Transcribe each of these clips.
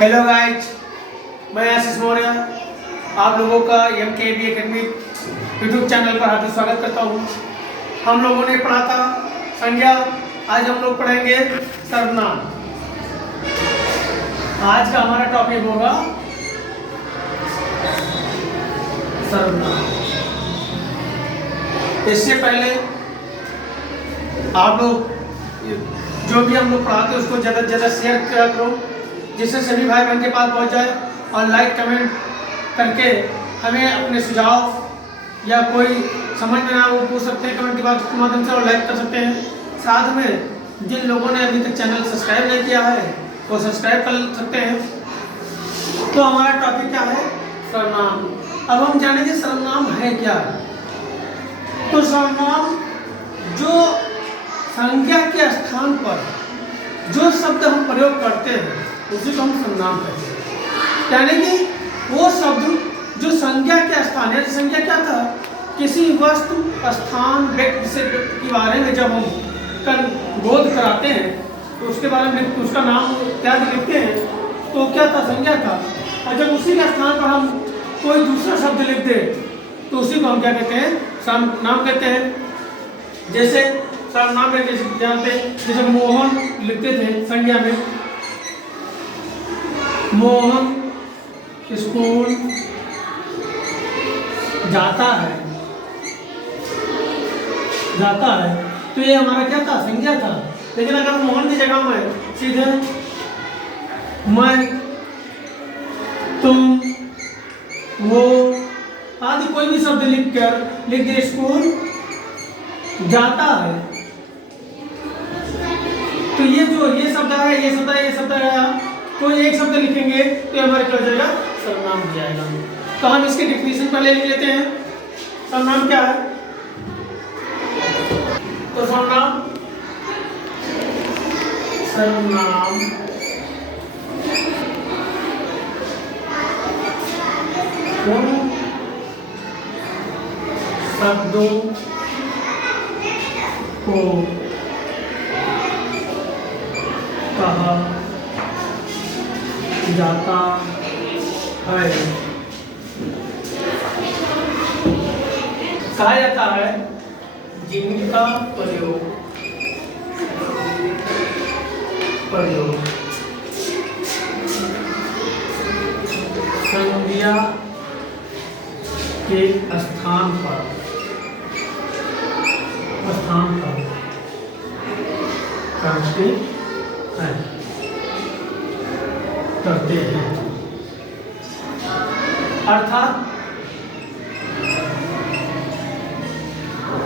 Hello guys, मैं आशीष मौर्य आप लोगों का MKB एकेडमिक यूट्यूब चैनल पर हार्दिक स्वागत करता हूँ। हम लोगों ने पढ़ा था संज्ञा, आज हम लोग पढ़ेंगे सर्वनाम। आज का हमारा टॉपिक होगा सर्वनाम। इससे पहले आप लोग जो भी हम लोग पढ़ाते हैं उसको ज़्यादा से ज़्यादा शेयर किया करो, जिससे सभी भाई बहन के पास पहुंच जाए। और लाइक कमेंट करके हमें अपने सुझाव या कोई समझ में ना वो पूछ सकते हैं कमेंट के माध्यम से, और लाइक कर सकते हैं। साथ में जिन लोगों ने अभी तक चैनल सब्सक्राइब नहीं किया है वो सब्सक्राइब कर सकते हैं। तो हमारा टॉपिक क्या है? सर्वनाम। अब हम जानेंगे सर्वनाम है क्या। तो सर्वनाम जो संज्ञा के स्थान पर जो शब्द हम प्रयोग करते हैं उसी को हम सर्वनाम कहते हैं। यानी कि वो शब्द जो संज्ञा के स्थान है। संज्ञा क्या था? किसी वस्तु, स्थान, व्यक्ति के बारे में जब हम बोध कराते हैं तो उसके बारे में उसका नाम इत्यादि लिखते हैं तो क्या था? संज्ञा था। और जब उसी के स्थान पर हम कोई दूसरा शब्द लिख दे तो उसी को हम क्या कहते हैं? सर्वनाम कहते हैं। जैसे सर्वनाम में जैसे मोहन लिखते थे संज्ञा में, मोहन स्कूल जाता है, तो ये हमारा क्या था? संज्ञा था। लेकिन अगर मोहन की जगह में सीधे मैं, तुम, वो आदि कोई भी शब्द लिख दे, स्कूल जाता है, तो ये शब्द है, कोई एक शब्द लिखेंगे तो हमारे क्या हो जाएगा? सर्वनाम हो जाएगा। तो हम इसके डिफिनेशन पहले लिख लेते हैं। सर्वनाम क्या है? तो सर्वनाम उन शब्दों को कहा जाता है जिनका प्रयोग संज्ञा के स्थान पर करते हैं। अर्थात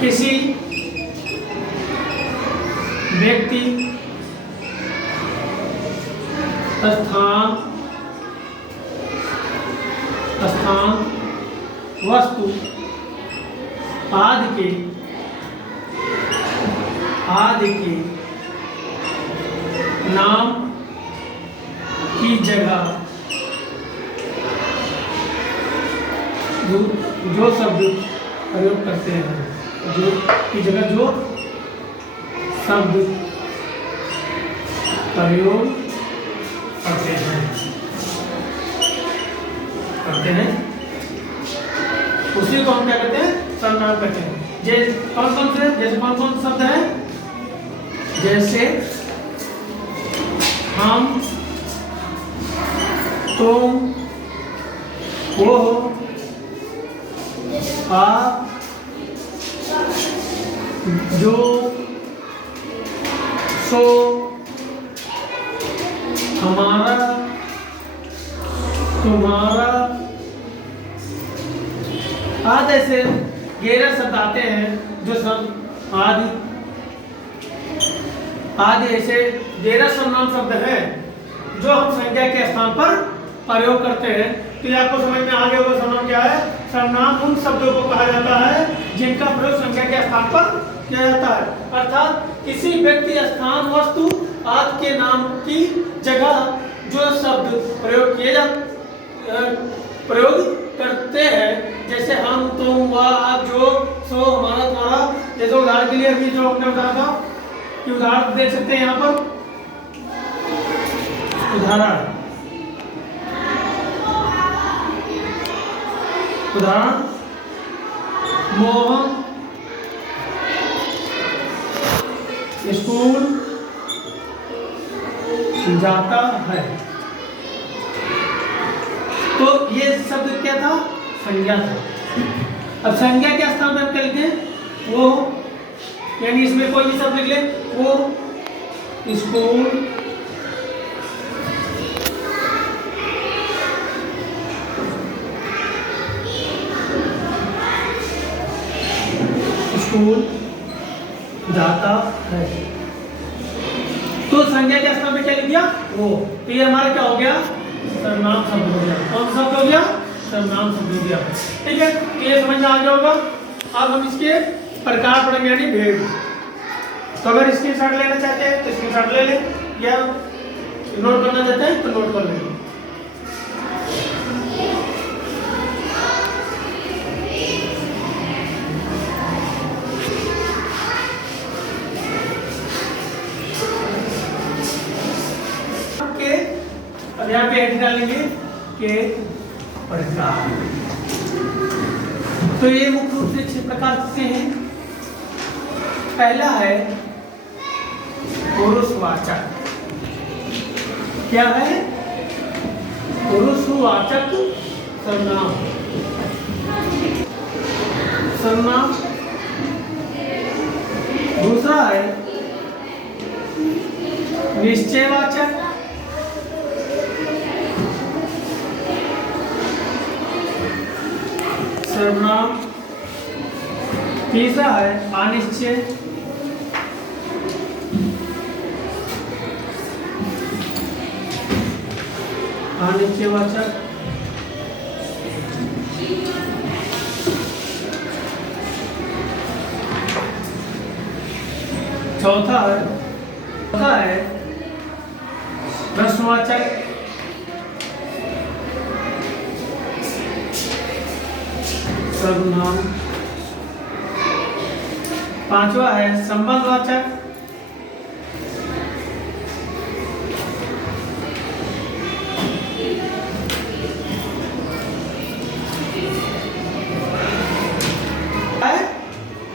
किसी व्यक्ति, स्थान, वस्तु आदि के नाम की जगह जो शब्द प्रयोग करते हैं, जो शब्द प्रयोग करते हैं उसी को हम क्या कहते हैं? सर्वनाम कहते हैं। जैसे कौन कौन शब्द है? जैसे हम, तुम, वो, आप, जो, सो, हमारा, तुम्हारा आदि ऐसे 11 शब्द आते हैं जो सब आदि ऐसे 11 सर्वनाम शब्द हैं जो हम संज्ञा के स्थान पर प्रयोग करते हैं। तो ये आपको समझ में आ गया होगा सर्वनाम क्या है। सर्वनाम उन शब्दों को कहा जाता है जिनका प्रयोग संज्ञा के स्थान पर किया जाता है। अर्थात किसी व्यक्ति, स्थान, वस्तु आदि के नाम की जगह जो शब्द प्रयोग करते हैं। जैसे हम, तुम, वह, आप, जो, सो, हमारा, तुम्हारा। जैसे उदाहरण के लिए अभी जो हमने बताया था कि उदाहरण देख सकते हैं यहाँ पर। उदाहरण उदाहरण, मोहन स्कूल जाता है। तो ये शब्द क्या था? संज्ञा था। अब संज्ञा के स्थान पर हम क्या लिखें? वो, यानी इसमें कोई भी शब्द लिख ले, वो स्कूल जाता है। तो संज्ञा के स्थान पे क्या लिख दिया? वो। तो ये हमारा क्या हो गया? सर्वनाम शब्द हो गया। कौन सा शब्द हो गया? सर्वनाम शब्द हो गया। ठीक है, तो ये समझ में आ गया होगा। अब हम इसके प्रकार पढ़ेंगे, यानी भेद। तो अगर स्क्रीनशॉट लेना चाहते हैं तो स्क्रीनशॉट ले लें, या नोट करना चाहते हैं तो नोट कर लें। अब यहाँ पे एड डालेंगे के प्रकार। तो ये मुख्य रूप से 6 प्रकार से हैं। पहला है पुरुषवाचक। क्या है? पुरुषवाचक सर्वनाम। सर्वनाम। दूसरा है निश्चयवाचक। सर्वनाम। तीसरा है अनिश्चय। अनिश्चयवाचक। चौथा है प्रश्नवाचक। सर्वनाम। पांचवा है संबंधवाचक।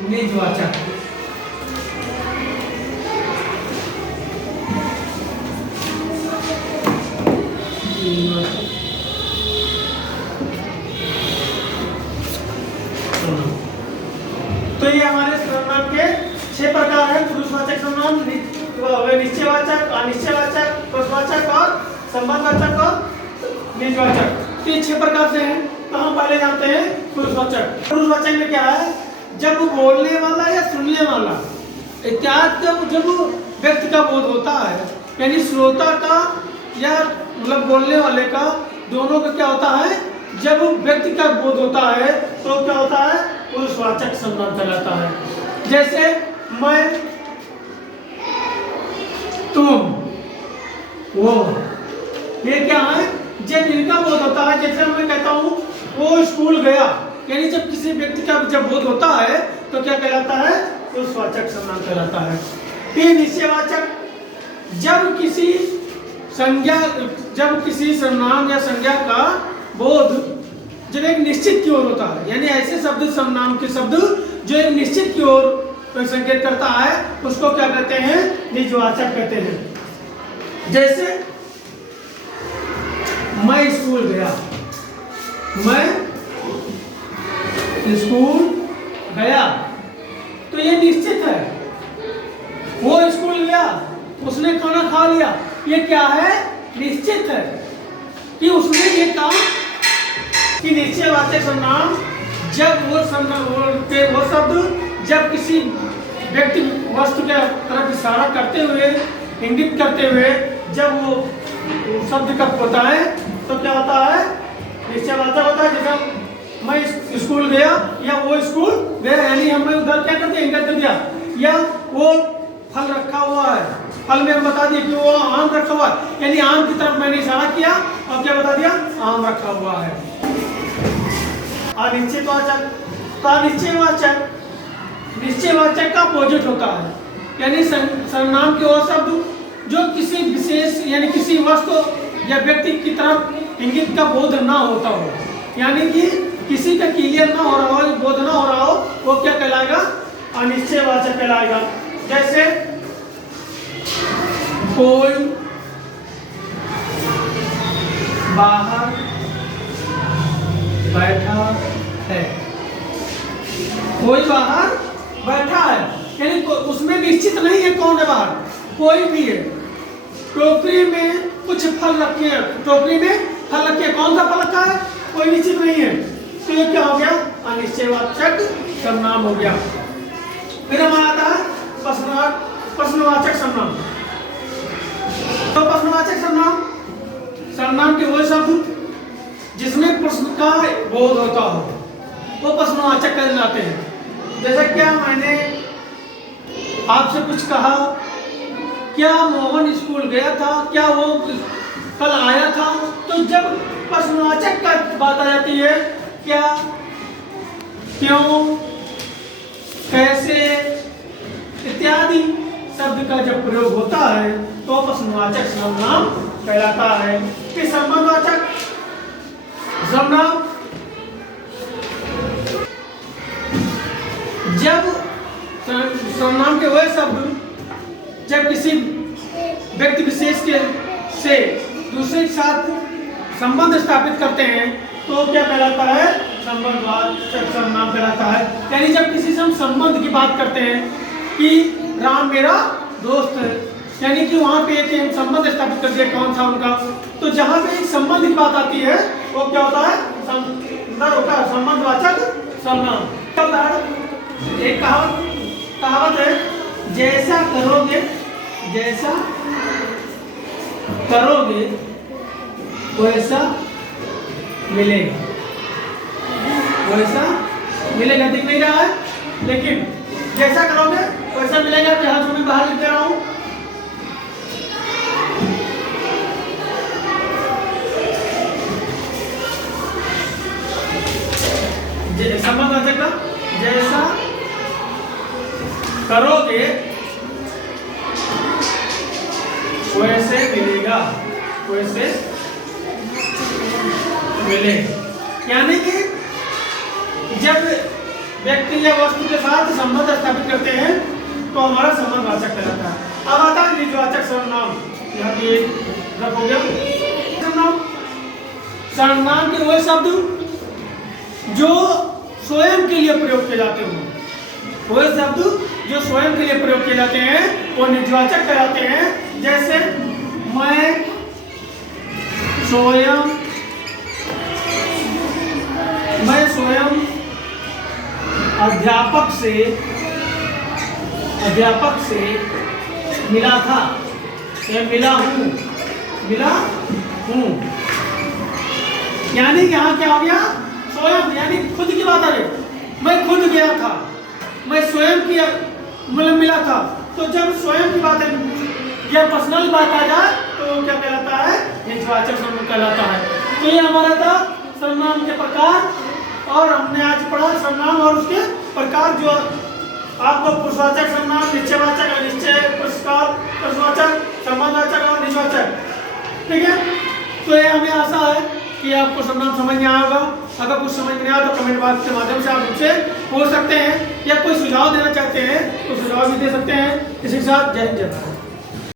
निजवाचक। तो ये हमारे सर्वनाम के 6 प्रकार हैं। पुरुषवाचक सर्वनाम, निश्चयवाचक, अनिश्चयवाचक, प्रश्नवाचक और संबंधवाचक और निजवाचक। तो ये 6 प्रकार से हैं। तो हम पहले जानते हैं पुरुषवाचक। पुरुषवाचक में क्या है? जब बोलने वाला या सुनने वाला इत्यादि जब व्यक्ति का बोध होता है, यानी श्रोता का या मतलब बोलने वाले का, दोनों का क्या होता है? जब व्यक्ति का बोध होता है तो क्या होता है? पुरुषवाचक सर्वनाम कहलाता है। जैसे मैं, तुम, वो, ये क्या है? जब इनका बोध होता है, जैसे मैं कहता हूँ वो स्कूल गया, यानी जब किसी व्यक्ति का जब बोध होता है तो क्या कहलाता है? पुरुषवाचक सर्वनाम कहलाता है। फिर निश्चयवाचक, जब किसी सर्वनाम या संज्ञा का बोध जब एक निश्चित की ओर होता है, यानी ऐसे शब्द सर्वनाम के शब्द जो एक निश्चित की ओर संकेत करता है, उसको क्या कहते हैं? निजवाचक कहते हैं। जैसे मैं स्कूल गया, मैं स्कूल गया, तो ये निश्चित है। वो स्कूल गया, उसने खाना खा लिया, ये क्या है? निश्चित है कि उसने ये काम कि निश्चयवाचक सर्वनाम जब वो शब्द जब किसी व्यक्ति वस्तु के तरफ इशारा करते हुए, इंगित करते हुए जब वो शब्द का होता है तो क्या होता है? निश्चयवाचक होता है। जैसे मैं स्कूल गया या वो स्कूल गया, यानी हमें उधर क्या करते हैं? इंगित कर दिया। या वो फल रखा हुआ है, फल में हम बता दिए कि वो आम रखा हुआ है, यानी आम की तरफ मैंने इशारा किया और क्या बता दिया? आम रखा हुआ है। अनिश्चयवाचक, तो निश्चयवाचक का अपोजिट होता है, यानी सर्वनाम के वो शब्द जो किसी विशेष यानी किसी वस्तु या व्यक्ति की तरफ इंगित का बोध ना होता हो, यानी कि किसी का क्लियर ना हो रहा हो, बोध ना हो रहा हो, वो क्या कहलाएगा? अनिश्चयवाचक कहलाएगा। जैसे कोई बाहर बैठा है, कोई बाहर बैठा है, यानी उसमें निश्चित नहीं है कौन है बाहर, कोई भी है। टोकरी में कुछ फल रखे हैं, टोकरी में फल रखे हैं, कौन सा फल रखा है? कोई निश्चित नहीं है, तो ये क्या हो गया? अनिश्चयवाचक सर्वनाम हो गया। फिर हमारा आता है प्रश्नवाचक सर्वनाम। तो प्रश्नवाचक सर्वनाम, सर्वनाम के वो शब्द जिसमें प्रश्न का बोध होता हो, वो प्रश्नवाचक कहलाते हैं। जैसे क्या मैंने आपसे कुछ कहा, क्या मोहन स्कूल गया था, क्या वो कल आया था, तो जब प्रश्नवाचक का बात आ जाती है, क्या, क्यों, कैसे इत्यादि शब्द का जब प्रयोग होता है तो प्रश्नवाचक सर्वनाम कहलाता है। कि संबंधवाचक सर्वनाम, जब सर्वनाम के वह शब्द जब किसी व्यक्ति विशेष के से दूसरे के साथ संबंध स्थापित करते हैं तो क्या कहलाता है? संबंधवाचक सर्वनाम कहलाता है। यानी जब किसी से हम संबंध की बात करते हैं कि राम मेरा दोस्त है, यानी कि वहां पे एक संबंध स्थापित कर दिया, कौन सा उनका, तो जहां पे एक संबंध की बात आती है वो क्या होता है? संबंधवाचक सर्वनाम। एक कहावत है, जैसा करोगे वैसा मिलेगा, दिख नहीं रहा है, लेकिन जैसा करोगे वैसा मिलेगा। जहां मैं बाहर लिख दे रहा हूं, संबंधवाचक का जैसा करोगे वैसे मिलेगा, यानी कि जब व्यक्ति या वस्तु के साथ संबंध स्थापित करते हैं तो हमारा संबंधवाचक कहलाता है। अब आता है निजवाचक सर्वनाम। यहाँ पे रख हो गया सर्वनाम के वो शब्द जो स्वयं के लिए प्रयोग किए जाते हैं, वो शब्द जो स्वयं के लिए प्रयोग किए जाते हैं वो निजवाचक कहलाते हैं। जैसे मैं स्वयं अध्यापक से मिला था, या मिला हूँ, यानी यहाँ क्या हो गया? स्वयं, यानी खुद की बात आ गई। मैं खुद गया था, मैं स्वयं की मतलब मिला था। तो जब स्वयं की बात है या पर्सनल बात आ जाए तो क्या कहलाता है? निजवाचक सर्वनाम कहलाता है। तो ये हमारा था सर्वनाम के प्रकार, और हमने आज पढ़ा सर्वनाम और उसके प्रकार, जो आपको पुरुषवाचक सर्वनाम, निश्चयवाचक, अनिश्चय, प्रश्नवाचक, संबंधवाचक और निजवाचक, ठीक है। तो ये हमें आशा है कि आपको सर्वनाम समझ में आया होगा। अगर कुछ समझ में नहीं आया तो कमेंट बॉक्स के माध्यम से आप मुझसे पूछ सकते हैं, या कोई सुझाव देना चाहते हैं तो सुझाव भी दे सकते हैं। इसी के साथ जय हिंद, जय भारत।